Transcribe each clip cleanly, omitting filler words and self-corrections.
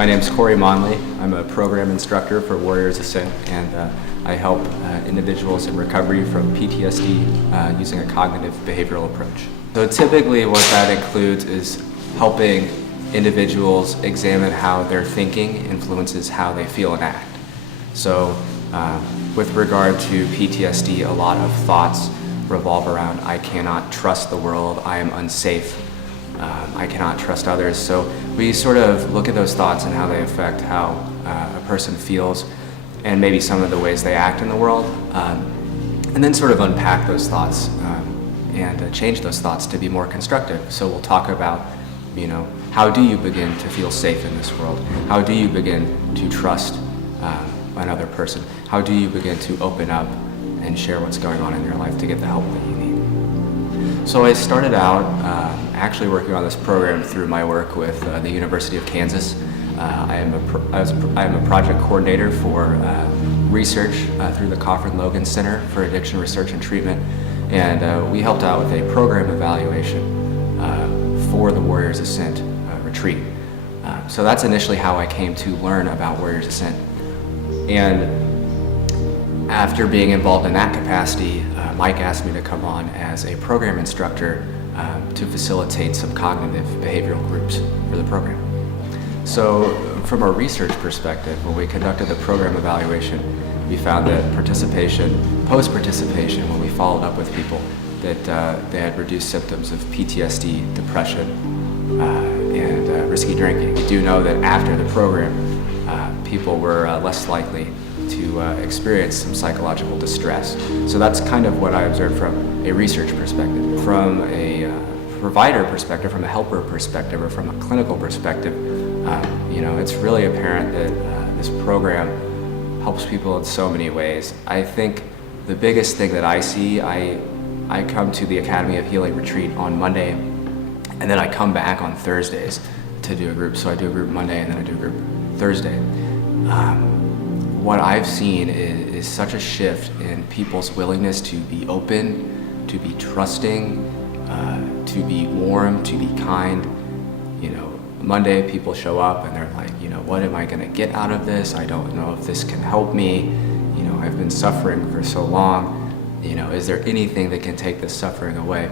My name's Corey Monley. I'm a program instructor for Warriors Ascent, and I help individuals in recovery from PTSD using a cognitive behavioral approach. So typically what that includes is helping individuals examine how their thinking influences how they feel and act. So with regard to PTSD, a lot of thoughts revolve around I cannot trust the world, I am unsafe, I cannot trust others. So we sort of look at those thoughts and how they affect how a person feels and maybe some of the ways they act in the world, and then sort of unpack those thoughts and change those thoughts to be more constructive. So we'll talk about, how do you begin to feel safe in this world? How do you begin to trust another person? How do you begin to open up and share what's going on in your life to get the help that you need? So I started out actually working on this program through my work with the University of Kansas. I am a project coordinator for research through the Coffin Logan Center for Addiction Research and Treatment, and we helped out with a program evaluation for the Warriors Ascent retreat. So that's initially how I came to learn about Warriors Ascent. And after being involved in that capacity, Mike asked me to come on as a program instructor to facilitate some cognitive behavioral groups for the program. So from a research perspective, when we conducted the program evaluation, we found that post-participation, when we followed up with people, that they had reduced symptoms of PTSD, depression, and risky drinking. We do know that after the program, people were less likely to experience some psychological distress. So that's kind of what I observed from a research perspective. From a provider perspective, from a helper perspective, or from a clinical perspective, it's really apparent that this program helps people in so many ways. I think the biggest thing that I see, I come to the Academy of Healing Retreat on Monday, and then I come back on Thursdays to do a group. So I do a group Monday, and then I do a group Thursday. What I've seen is such a shift in people's willingness to be open, to be trusting, to be warm, to be kind. Monday people show up and they're like, what am I gonna get out of this? I don't know if this can help me. I've been suffering for so long. Is there anything that can take this suffering away?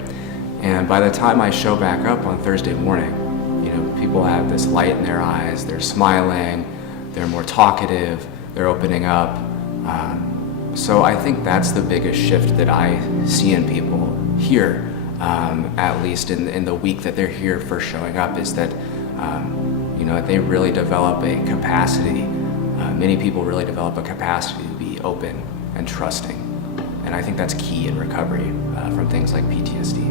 And by the time I show back up on Thursday morning, people have this light in their eyes, they're smiling, they're more talkative, they're opening up. So I think that's the biggest shift that I see in people here, at least in the week that they're here first showing up, is that they really develop a capacity. Many people really develop a capacity to be open and trusting. And I think that's key in recovery from things like PTSD.